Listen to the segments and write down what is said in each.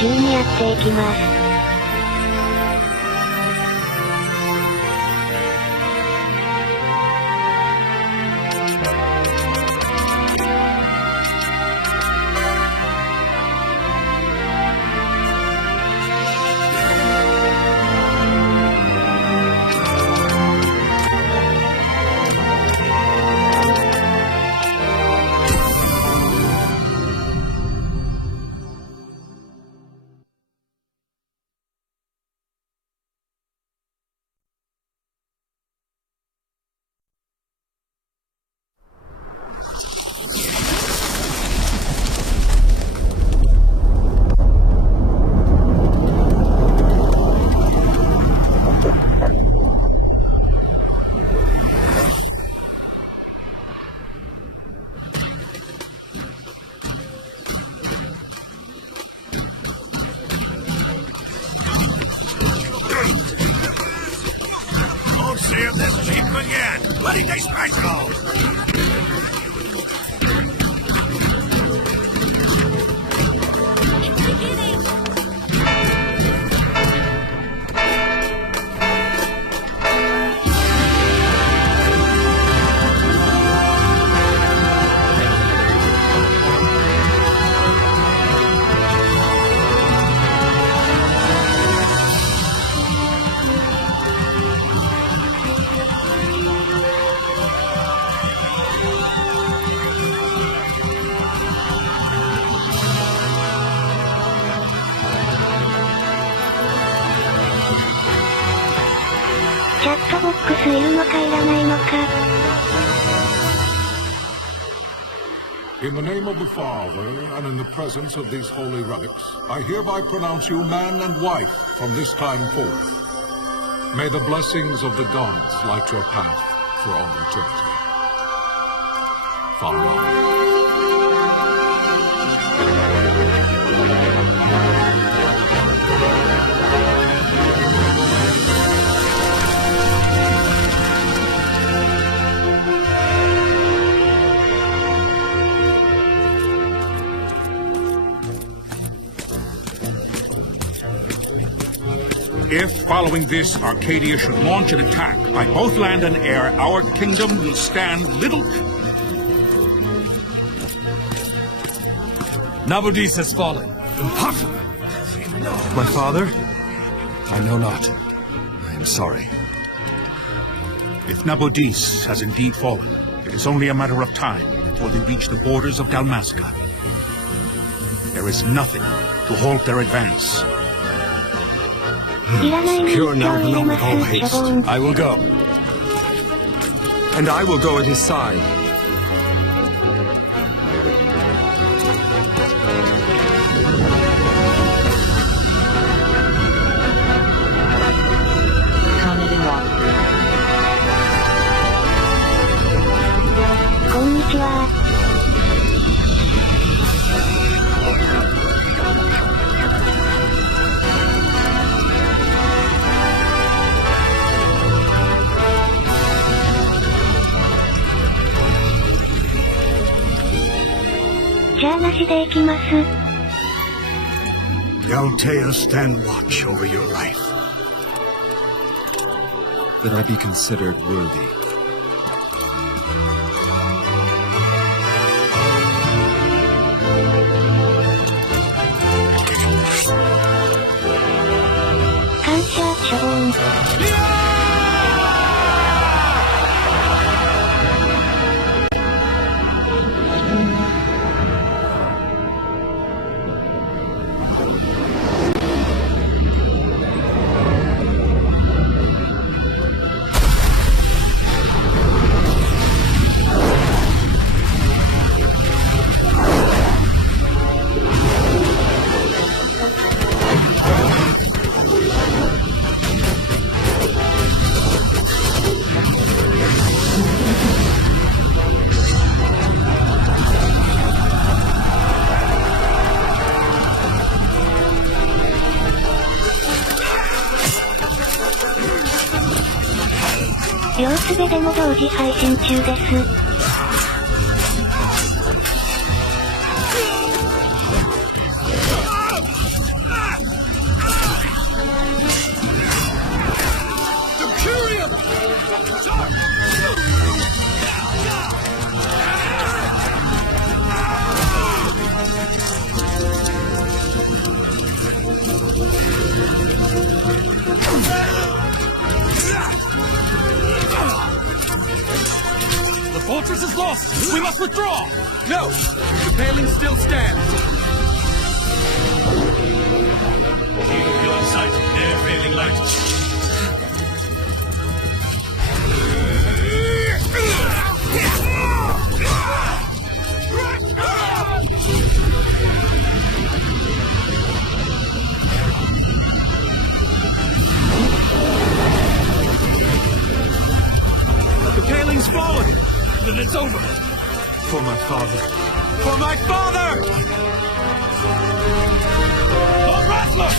順にやっていきます。See if this will hit again. Bloody they smash it all. In the name of the Father, and in the presence of these holy relics, I hereby pronounce you man and wife from this time forth. May the blessings of the gods light your path for all eternity. Farewell. If, following this, Arcadia should launch an attack by both land and air, our kingdom will stand little... Nabudis has fallen. Impossible! My father? I know not. I am sorry. If Nabudis has indeed fallen, it is only a matter of time before they reach the borders of Dalmasca. There is nothing to halt their advance. Secure Nalvanon with all haste. I will go. And I will go at his side. Konnichiwa. じゃあなしでいきます。Altea, stand watch over your life. That I be considered worthy. Kansha, Shogun.両スベでも同時配信中です。lost! We must withdraw! No! The paling still stands! Your sight, their failing light. The paling's fallen! Then it's over! For my father! For my father! The wrestler!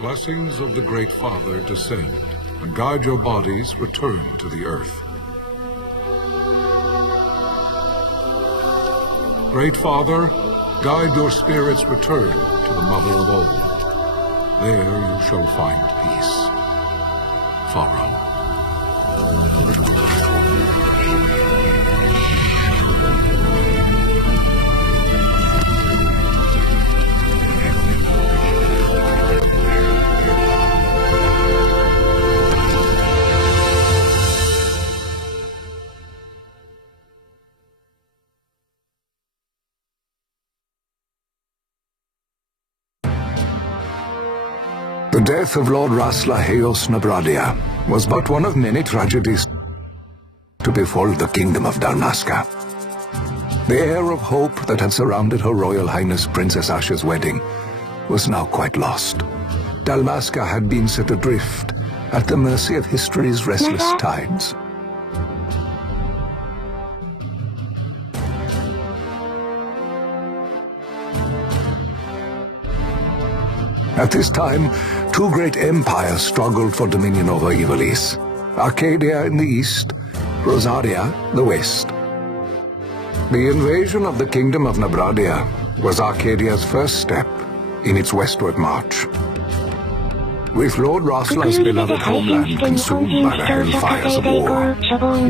Blessings of the Great Father descend, and guide your bodies return to the earth. Great Father, guide your spirits return to the Mother of all. There you shall find peace. Farewell. The death of Lord Rasla Heos Nabradia was but one of many tragedies to befall the kingdom of Dalmasca. The air of hope that had surrounded Her Royal Highness Princess Asha's wedding was now quite lost. Dalmasca had been set adrift at the mercy of history's restless tides. At this time, two great empires struggled for dominion over Ivalice. Arcadia in the east, Rosaria the west. The invasion of the kingdom of Nabradia was Arcadia's first step in its westward march. With Lord Rasla's beloved homeland consumed by the hellfires of war,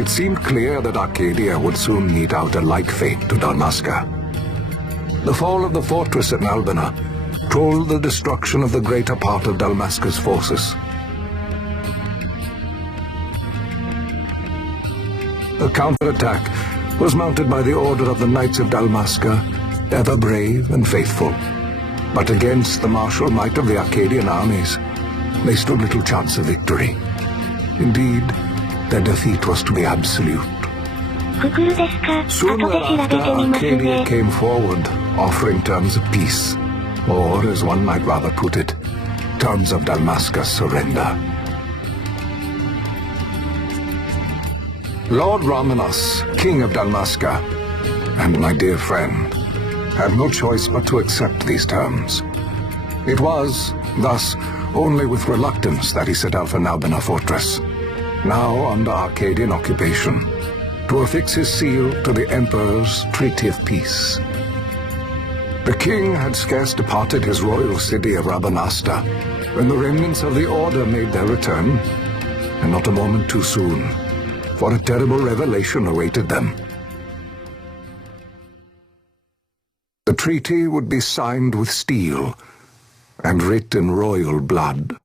it seemed clear that Arcadia would soon mete out a like fate to Dalmasca. The fall of the fortress at Nalbina told the destruction of the greater part of Dalmasca's forces. The counterattack was mounted by the order of the Knights of Dalmasca, ever brave and faithful. But against the martial might of the Arcadian armies, they stood little chance of victory. Indeed, their defeat was to be absolute. Soon thereafter, Arcadia came forward, offering terms of peace. Or, as one might rather put it, terms of Dalmasca's surrender. Lord Ramanas, King of Dalmasca, and my dear friend, had no choice but to accept these terms. It was, thus, only with reluctance that he set out for Nalbina Fortress, now under Arcadian occupation, to affix his seal to the Emperor's Treaty of Peace. The king had scarce departed his royal city of Rabanasta when the remnants of the Order made their return, and not a moment too soon, for a terrible revelation awaited them. The treaty would be signed with steel and writ in royal blood.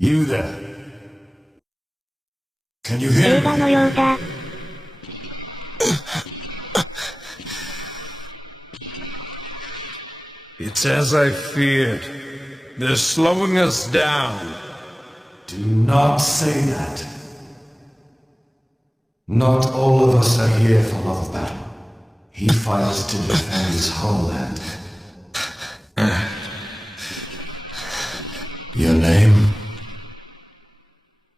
You there. Can you hear 映画 me? のようだ。It's as I feared. They're slowing us down. Do not say that. Not all of us are here for love of battle. He fights to defend his homeland. Your name?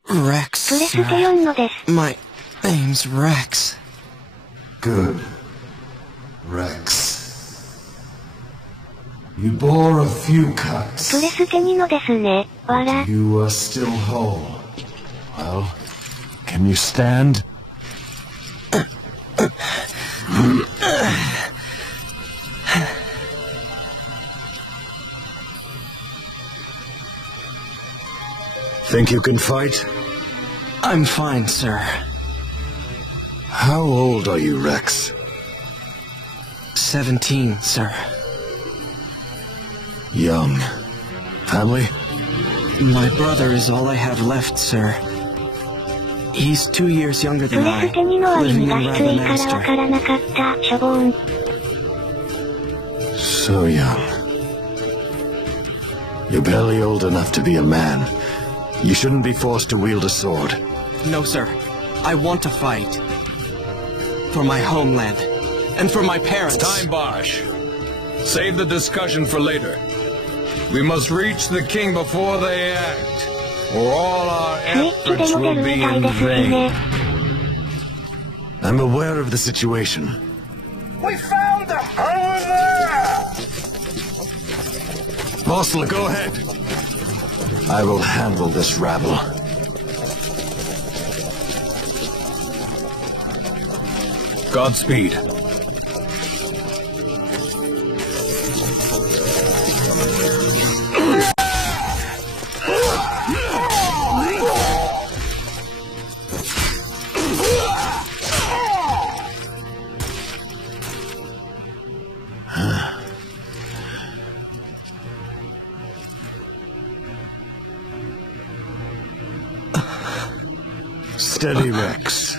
Rex. プレステ4のです。My name's Rex. Good. Rex. You bore a few プ cuts. レステ2のですね。わら。 You are still whole. Well, can you stand? Think you can fight? I'm fine, sir. How old are you, Rex? 17, sir. Young. Family? My brother is all I have left, sir. He's 2 years younger プ than レ I, ステ2の割 living に in が失意からわ Ravenmaster. からなかった。しょぼーん。 So young. You're barely old enough to be a man. You shouldn't be forced to wield a sword. No, sir. I want to fight. For my homeland. And for my parents. Time, Bosch. Save the discussion for later. We must reach the king before they act, or all our スイッチ efforts でも出 will る be みたい in ですし vain. ね。 I'm aware of the situation. We found the over! Mossel, go ahead. I will handle this rabble. Godspeed. Steady, Rex.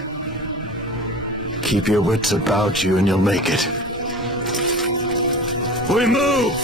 Keep your wits about you and you'll make it. We move!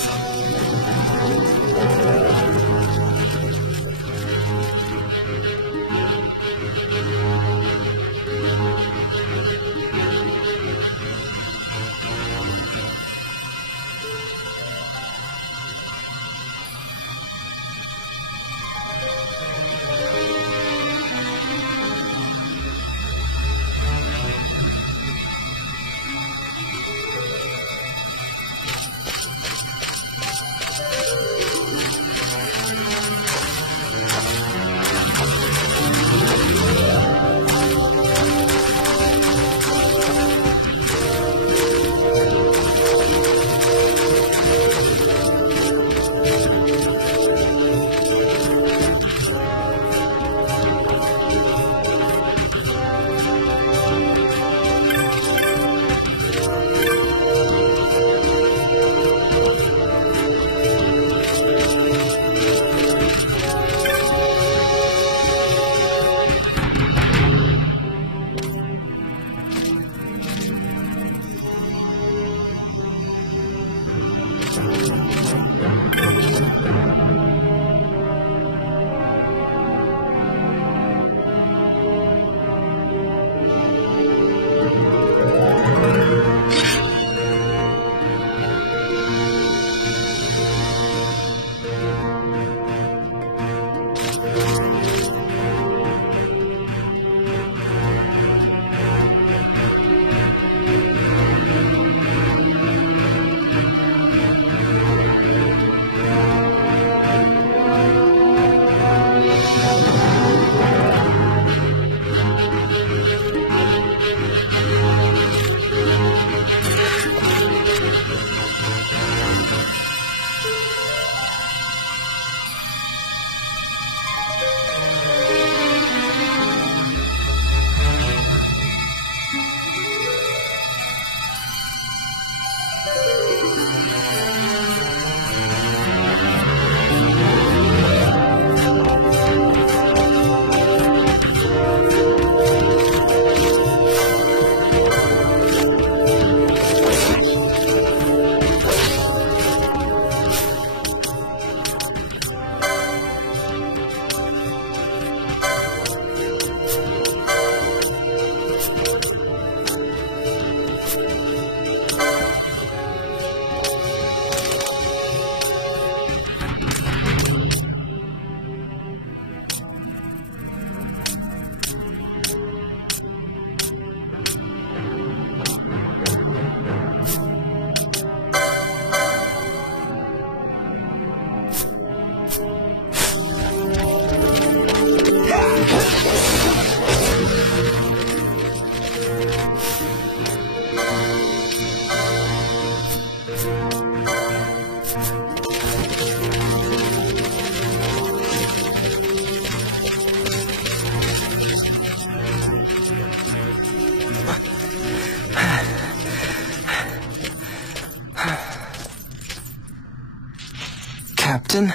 Captain?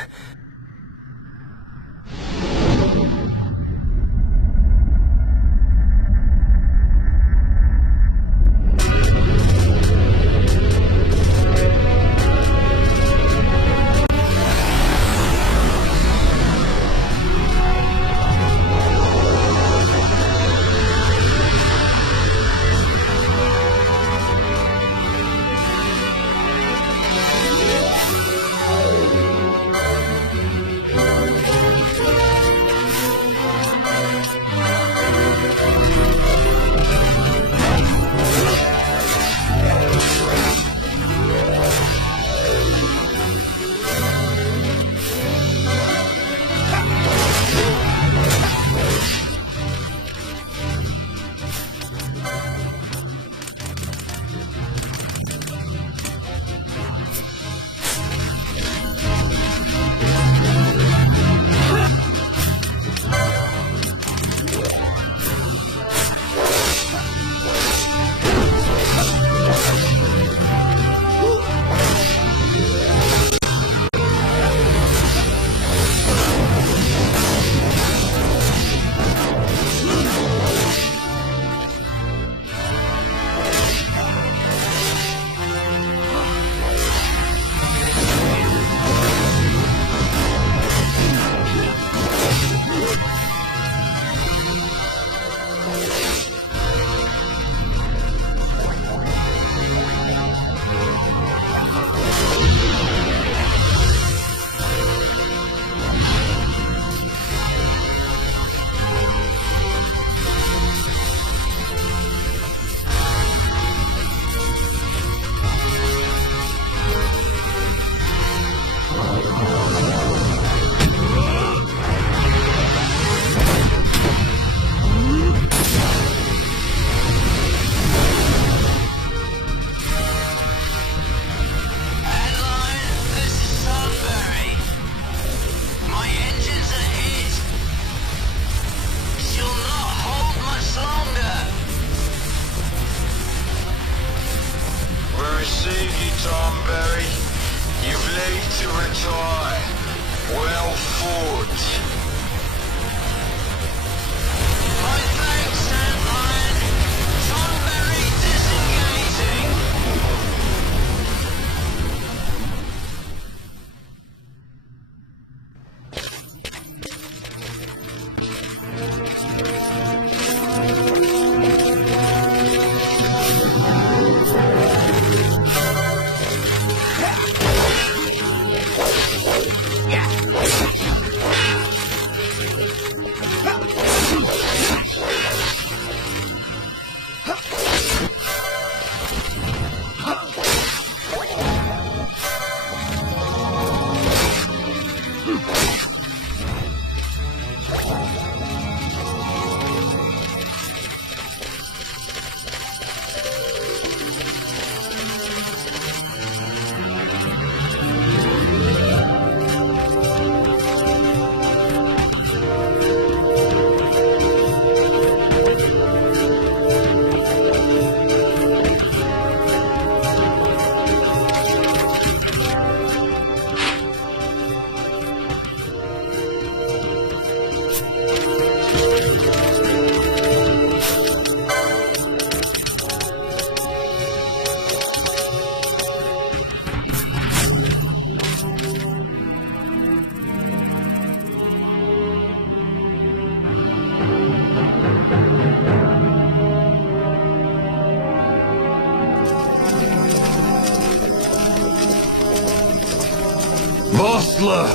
Bostler!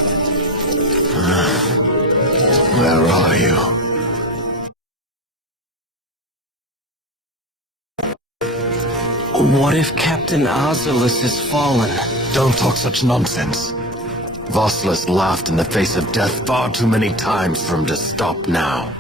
Where are you? What if Captain Ozilus has fallen? Don't talk such nonsense. Voslus laughed in the face of death far too many times for him to stop now.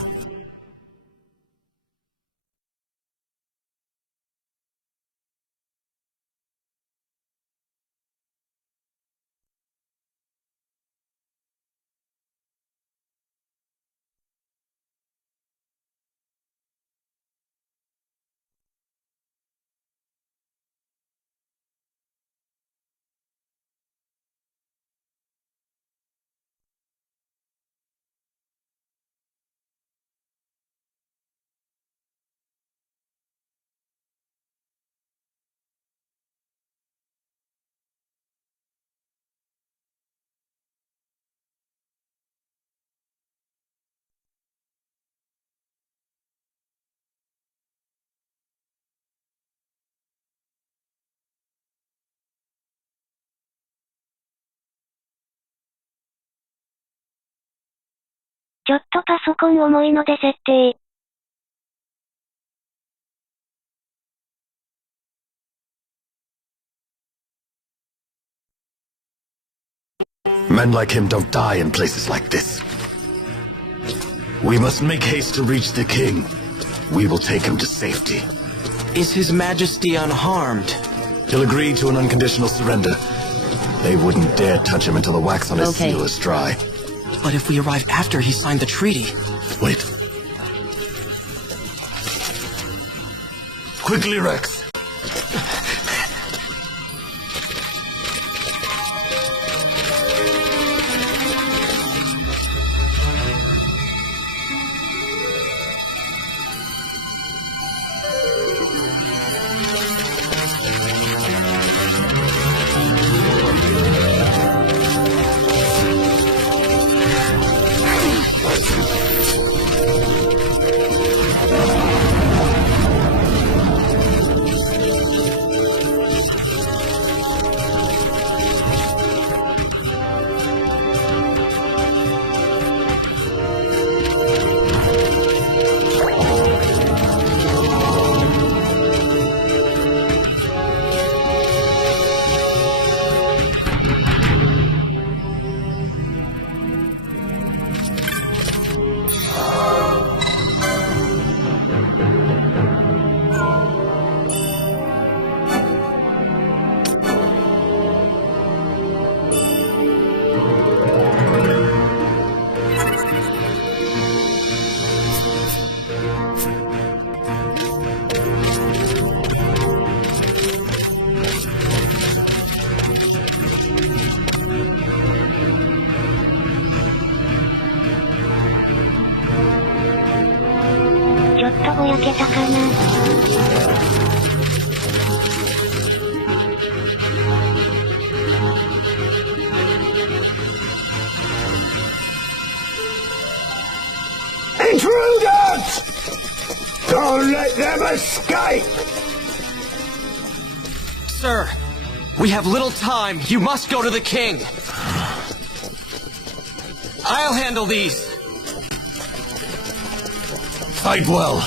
ちょっとパソコン重いので設定。Men like him don't die in places like this. We must make haste to reach the king. We will take him to safety. Is His Majesty unharmed? He'll agree to an unconditional surrender. They wouldn't dare touch him until the wax on his seal is dry. But if we arrive after he signed the treaty... Wait. Quickly, Rex. Intruders! Don't let them escape! Sir, we have little time. You must go to the king. I'll handle these. Fight well.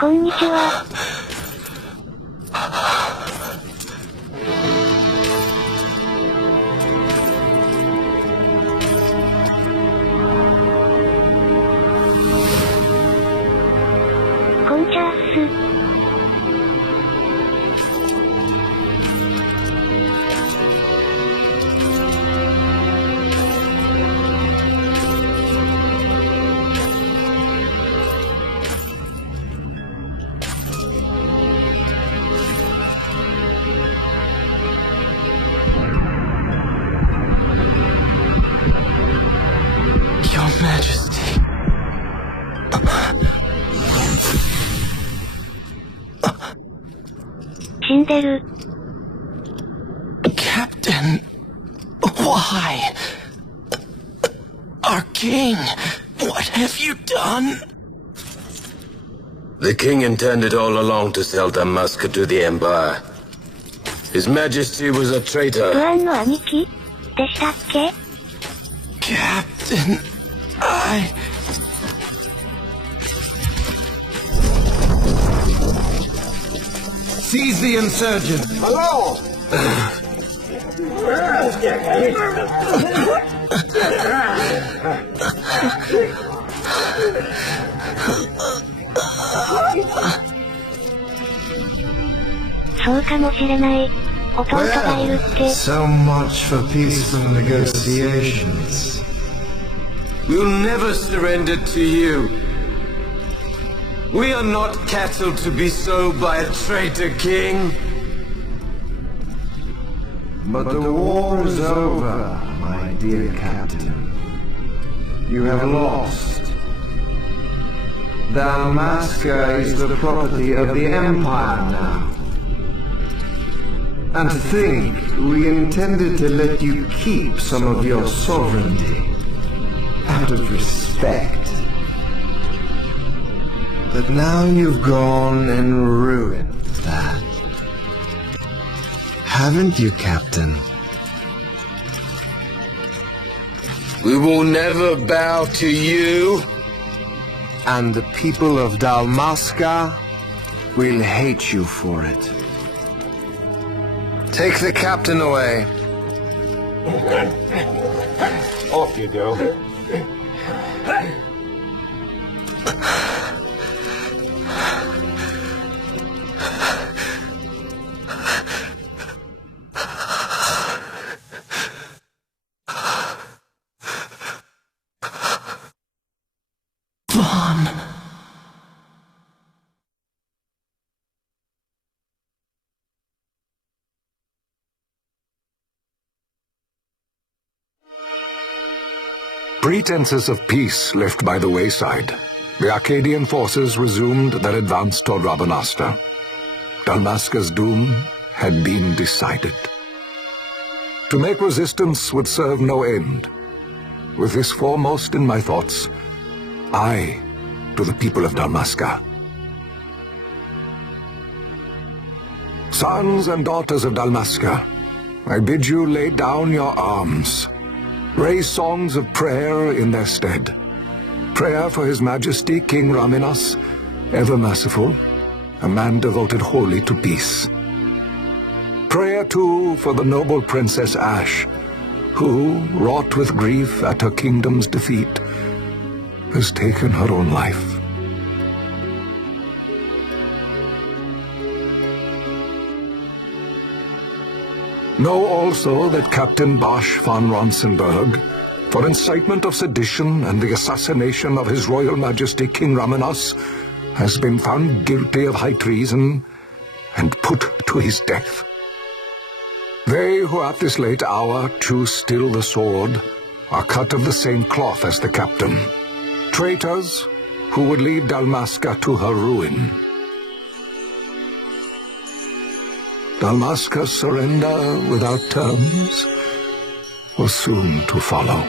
こんにちは。こんちゃーす。Your Majesty. Captain, why? Our king, What have you done? The king intended all along to sell Damascus to the Empire. His Majesty was a traitor. 不安の兄貴でしたっけ? Captain, Seize the insurgent. Hello! So much for peaceful negotiations. We'll never surrender to you. We are not cattle to be sold by a traitor king. But the war is over, my dear captain. You have lost. Dalmasca is the property of the Empire now. And to think, we intended to let you keep some of your sovereignty, out of respect. But now you've gone and ruined that. Haven't you, Captain? We will never bow to you. And the people of Dalmasca will hate you for it. Take the captain away. Off you go. Pretenses of peace left by the wayside, the Arcadian forces resumed their advance toward Rabanastre. Dalmasca's doom had been decided. To make resistance would serve no end. With this foremost in my thoughts, I to the people of Dalmasca. Sons and daughters of Dalmasca, I bid you lay down your arms. Raise songs of prayer in their stead. Prayer for His Majesty King Raminas, ever merciful, a man devoted wholly to peace. Prayer, too, for the noble Princess Ash, who, wrought with grief at her kingdom's defeat, has taken her own life. Know also that Captain Bosch von Ronsenberg, for incitement of sedition and the assassination of His Royal Majesty King Raminas, has been found guilty of high treason and put to his death. They who at this late hour choose still the sword are cut of the same cloth as the captain, traitors who would lead Dalmasca to her ruin. Dalmasca's surrender without terms was soon to follow.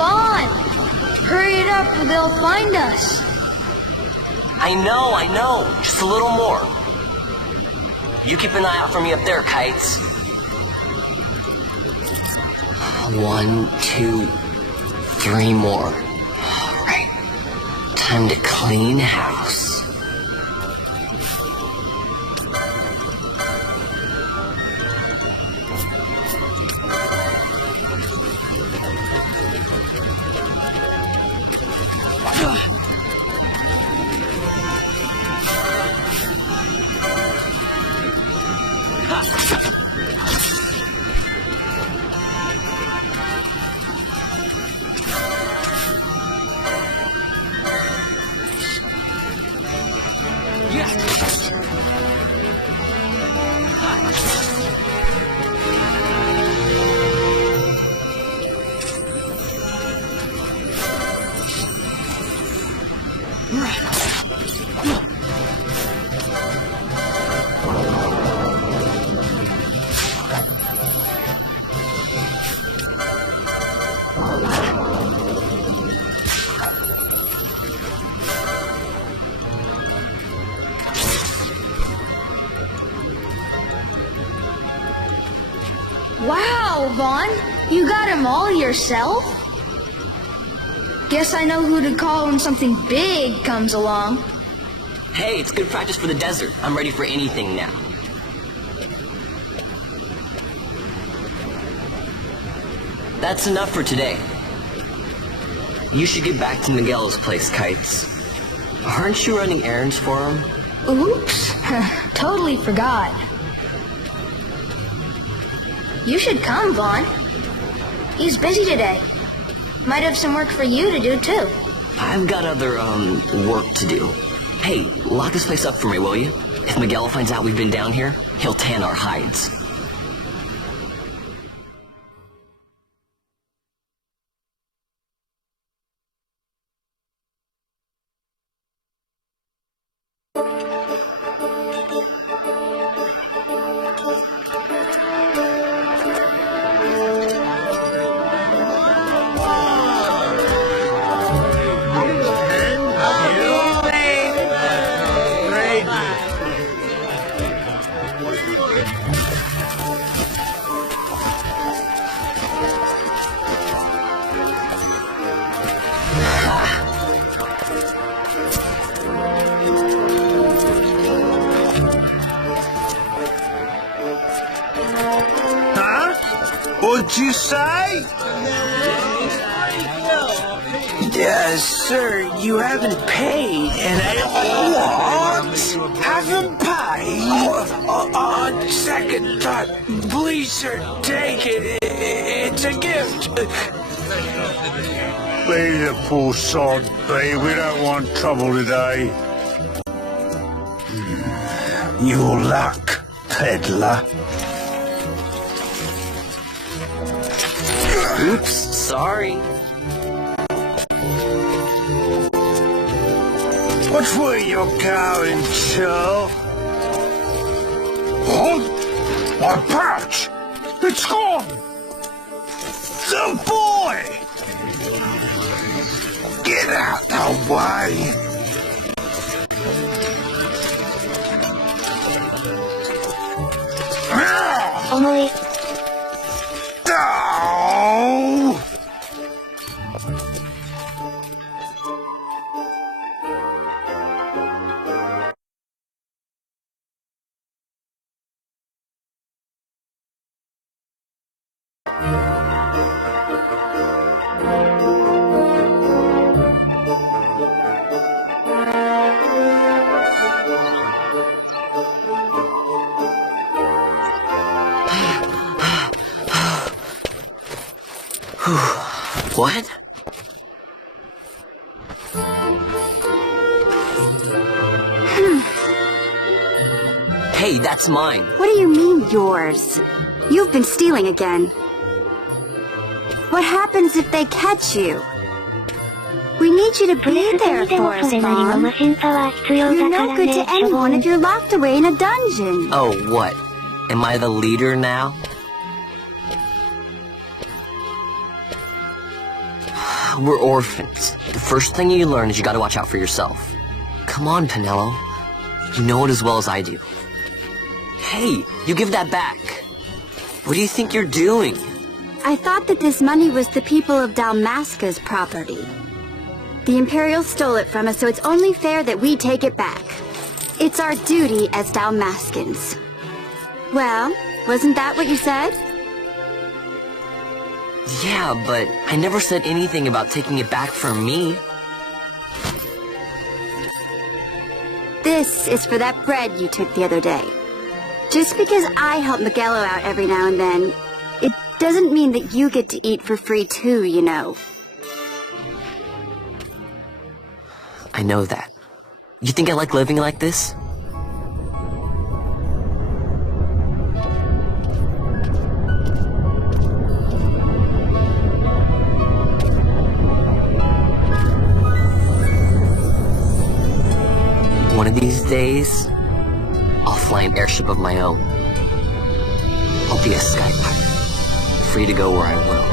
Vaughn! Hurry it up or they'll find us. I know. Just a little more. You keep an eye out for me up there, Kites. 1, 2, 3 more. All right. Time to clean house. Wow, Vaughn! You got them all yourself? Guess I know who to call when something big comes along. Hey, it's good practice for the desert. I'm ready for anything now. That's enough for today. You should get back to Miguel's place, Kites. Aren't you running errands for him? Oops. Totally forgot. You should come, Vaughn. He's busy today. Might have some work for you to do, too. I've got other, work to do. Hey, lock this place up for me, will you? If Miguel finds out we've been down here, he'll tan our hides. What'd you say? Sir, you haven't paid, and I... What? Haven't paid? On second thought, please, sir, take it. It's a gift. Leave the poor sod be. We don't want trouble today. Your luck, peddler. Oops, sorry. Which way you going, Joe? What? My pouch! It's gone! The boy! Get out the way! Omoi. Oh! What? Hey, that's mine. What do you mean, yours? You've been stealing again. What happens if they catch you? We need you to be there for us, Mom. You're no good to anyone if you're locked away in a dungeon. Oh, what? Am I the leader now? We're orphans. The first thing you learn is you gotta watch out for yourself. Come on, Pinello. You know it as well as I do. Hey, you give that back. What do you think you're doing? I thought that this money was the people of Dalmasca's property. The Imperials stole it from us, so it's only fair that we take it back. It's our duty as Dalmascans. Well, wasn't that what you said? Yeah, but I never said anything about taking it back from me. This is for that bread you took the other day. Just because I help Miguelo out every now and then, it doesn't mean that you get to eat for free too, you know. I know that. You think I like living like this? One of these days, I'll fly an airship of my own. I'll be a sky pirate, free to go where I will.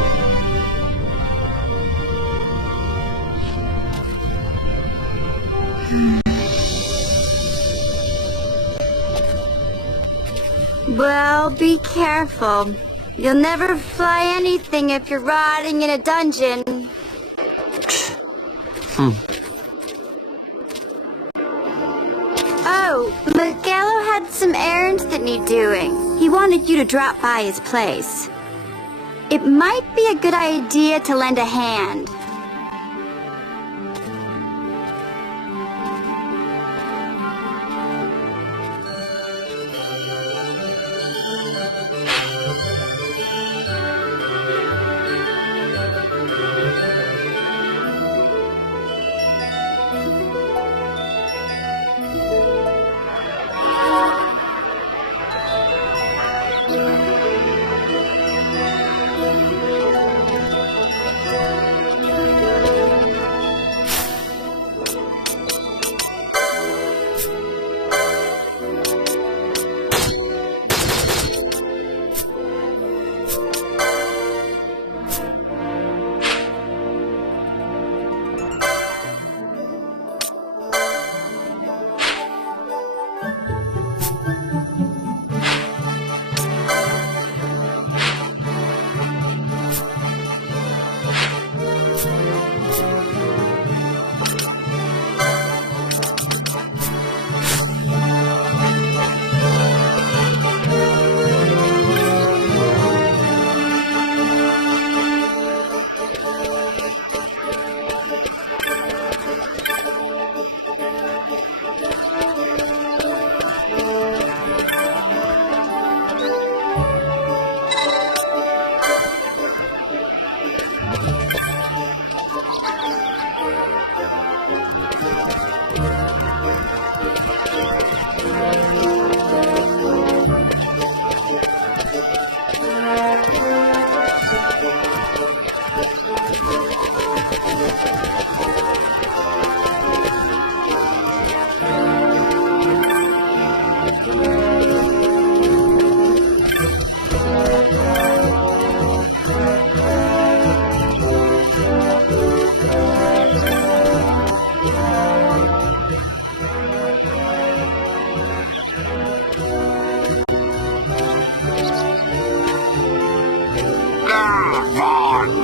Well, be careful. You'll never fly anything if you're rotting in a dungeon. Oh, Miguelo had some errands that need doing. He wanted you to drop by his place. It might be a good idea to lend a hand.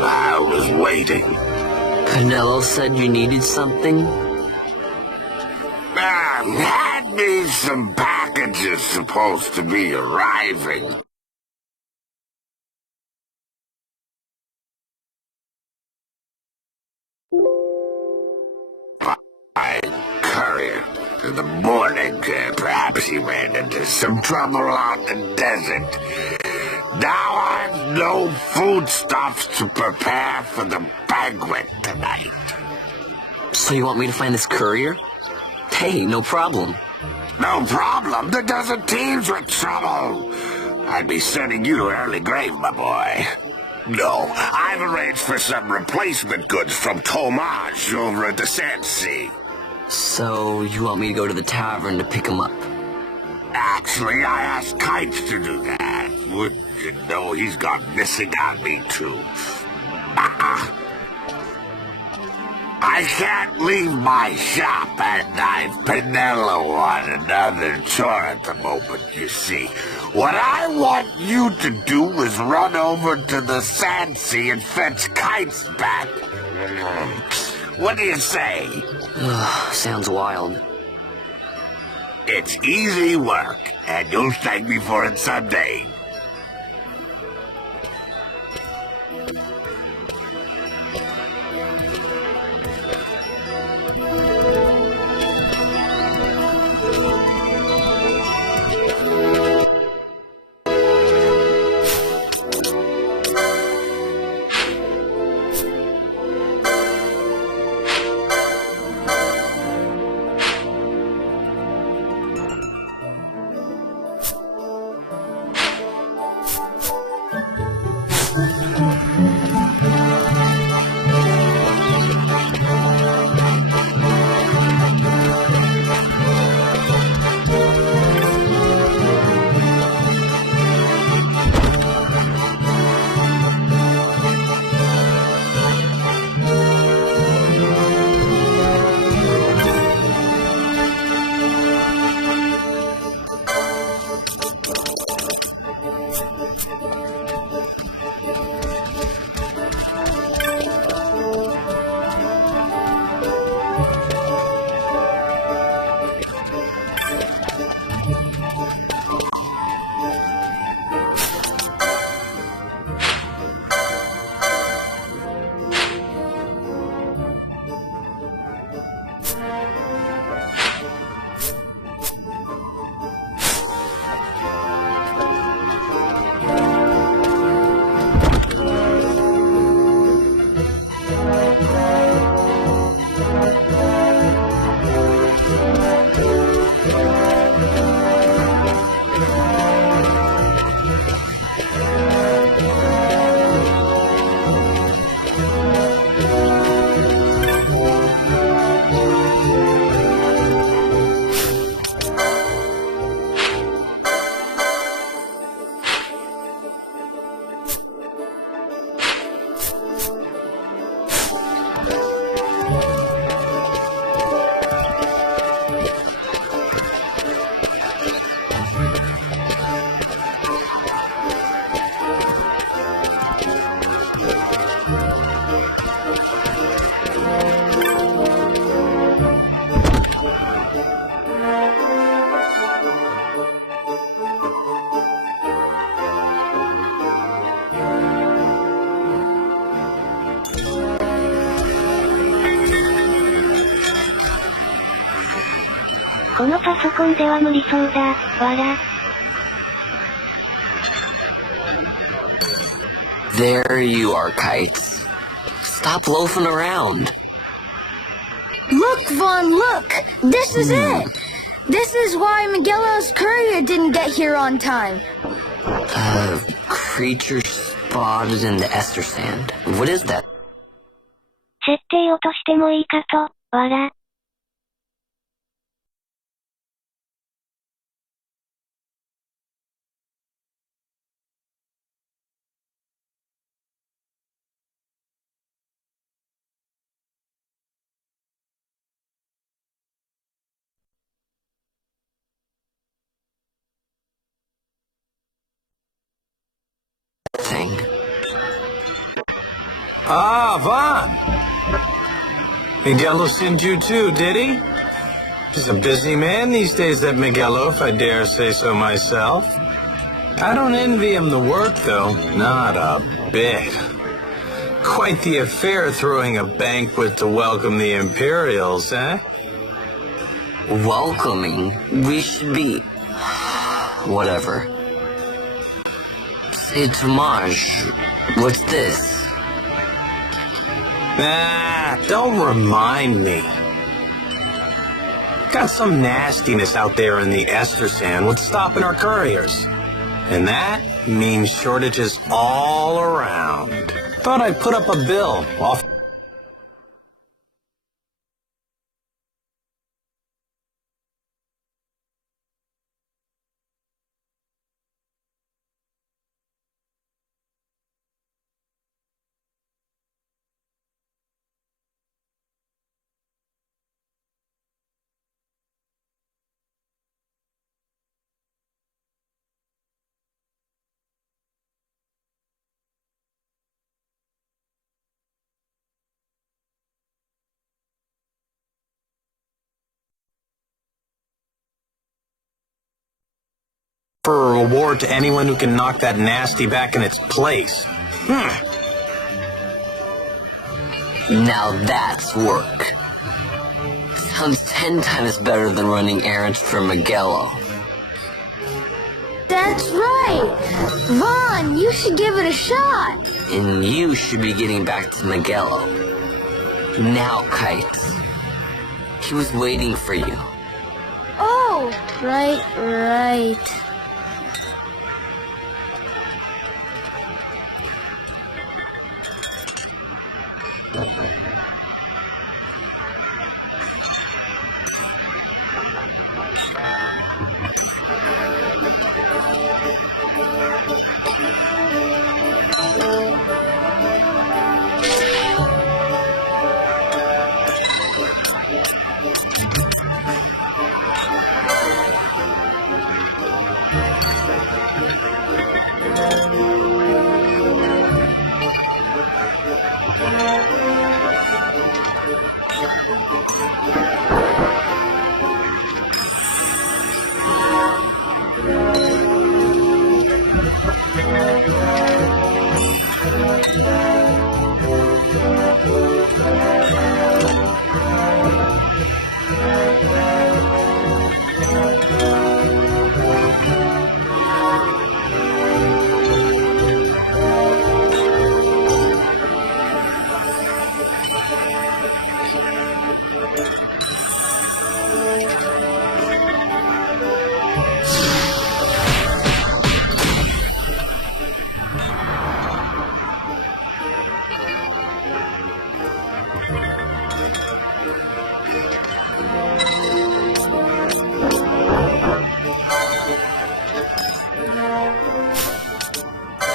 I was waiting. Canelo said you needed something? Hand me some packages supposed to be arriving. Courier. In the morning, perhaps he ran into some trouble on the desert. Now I've no foodstuffs to prepare for the banquet tonight. So you want me to find this courier? Hey, no problem. No problem? The desert teems with trouble. I'd be sending you to early grave, my boy. No, I've arranged for some replacement goods from Tomage over at the Sand Sea. So you want me to go to the tavern to pick him up? Actually, I asked Kites to do that. Wouldn't you know he's gone missing on me, too? I can't leave my shop, and I've Pinello on another chore at the moment, you see. What I want you to do is run over to the Sand Sea and fetch Kites back. What do you say? Sounds wild. It's easy work, and you'll thank me for it someday. このパソコンでは無理そうだ、わら。There you are, Kites. Stop loafing around. Look, Vaughn, look! This is it! This is why Miguelo's courier didn't get here on time. Creature spotted in the Ester Sand. What is that? 設定落としてもいいかと、わら。Thing. Ah, Vaughn! Miguelo sent you too, did he? He's a busy man these days, that Miguelo, if I dare say so myself. I don't envy him the work, though. Not a bit. Quite the affair throwing a banquet to welcome the Imperials, eh? Welcoming? We should be... Whatever. Say, Tomas, what's this? Ah, don't remind me. Got some nastiness out there in the Ester Sand. What's stopping our couriers? And that means shortages all around. Thought I'd put up a bill. Off. For a reward to anyone who can knock that nasty back in its place. Now that's work. Sounds 10 times better than running errands for Miguelo. That's right! Vaughn, you should give it a shot! And you should be getting back to Miguelo. Now, Kites. He was waiting for you. Oh, right.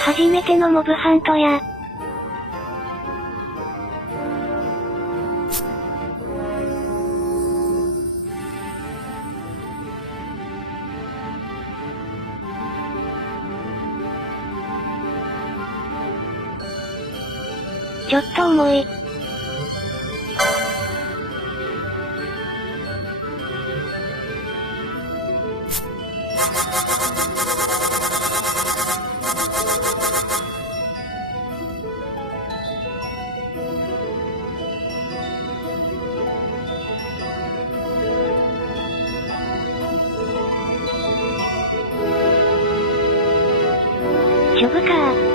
初めてのモブハントや。ちょっと重い。ジョブかー。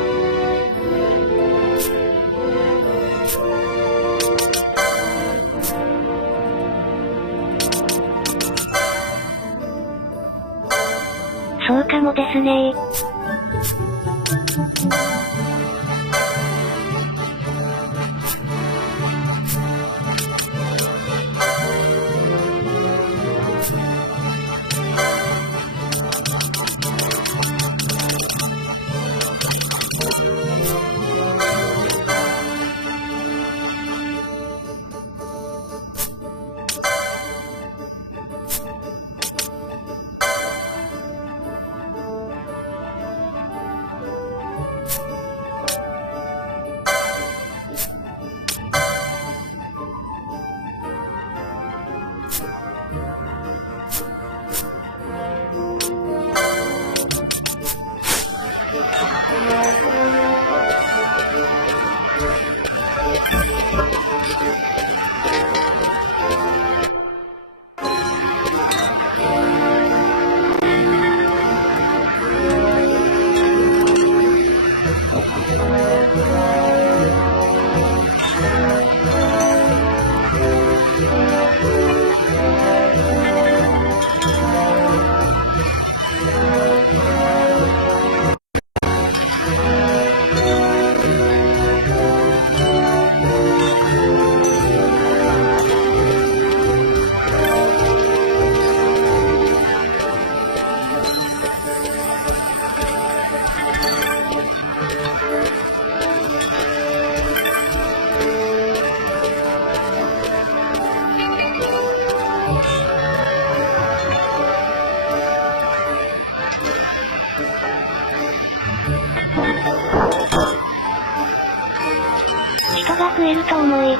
そうかもですねー。人が増えると思い。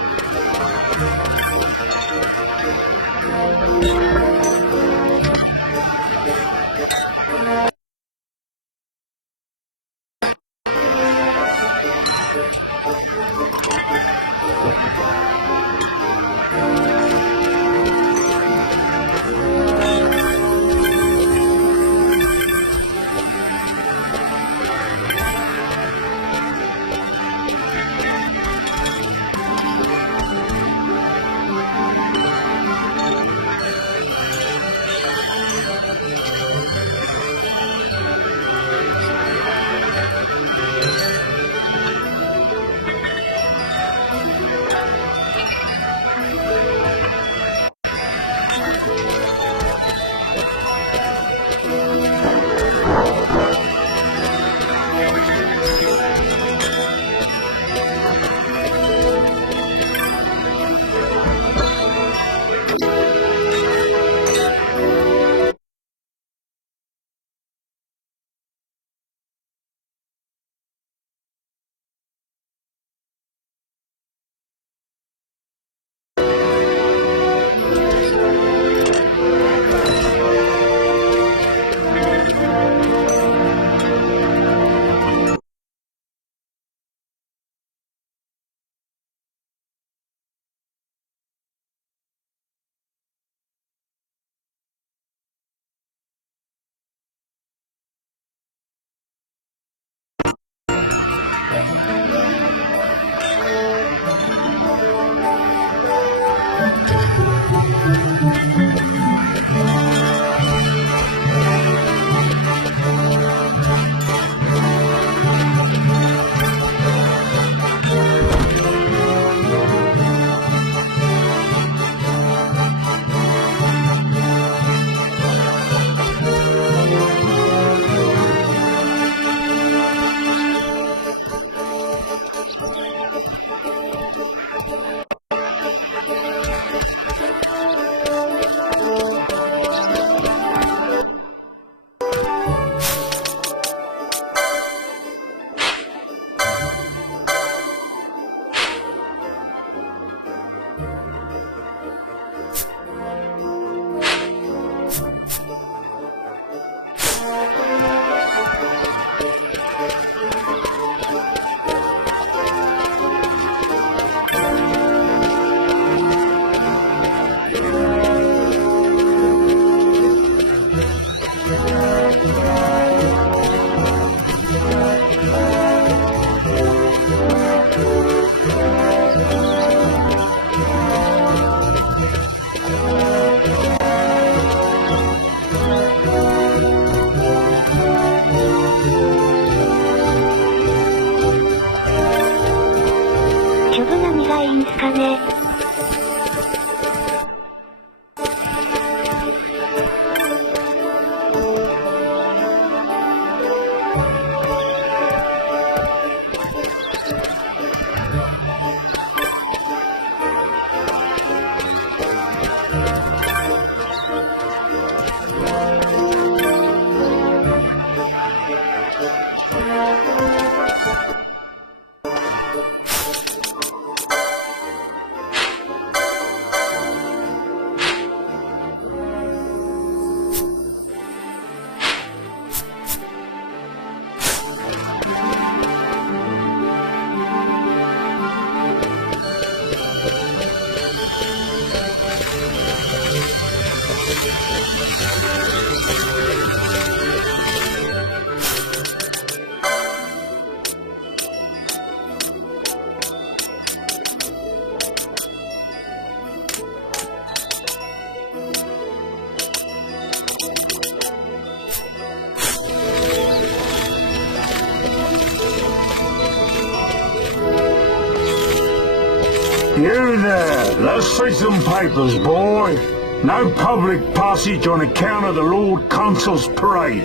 You there, let's see some papers, boy. No public passage on account of the Lord Consul's parade.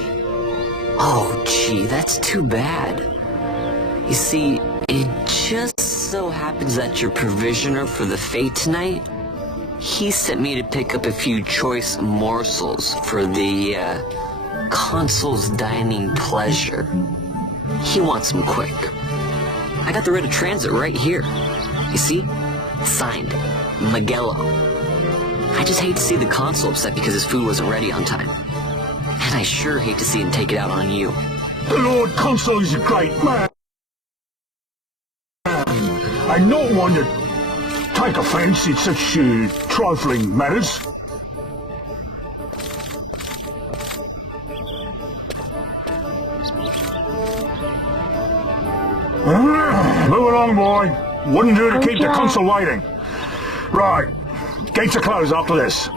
Oh, gee, that's too bad. You see, it just so happens that your provisioner for the fete tonight, he sent me to pick up a few choice morsels for the, Consul's dining pleasure. He wants them quick. I got the writ of transit right here. You see? Signed, Magello. I just hate to see the Consul upset because his food wasn't ready on time. And I sure hate to see him take it out on you. The Lord Consul is a great man. A I'm not one to take offence in such trifling matters. Move along, boy. Wouldn't do to keep the consul waiting. Right. Gates are closed after this.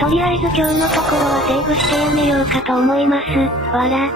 とりあえず今日のところはセーブしてやめようかと思います。わら。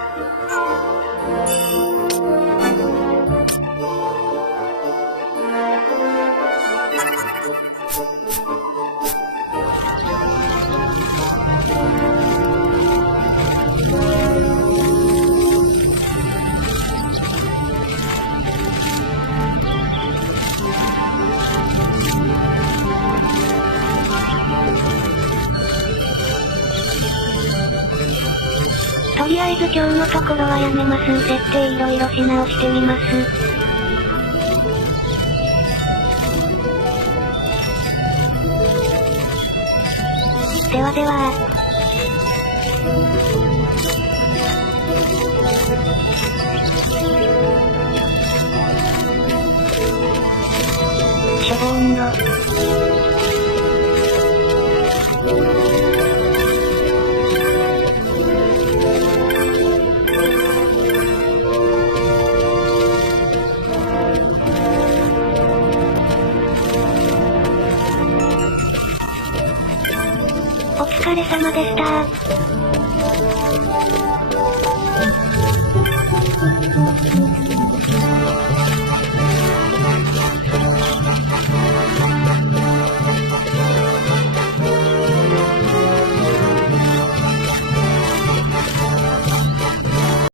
とりあえず今日のところはやめます。設定いろいろし直してみます。ではでは。しょぼんの。お疲れ様でした。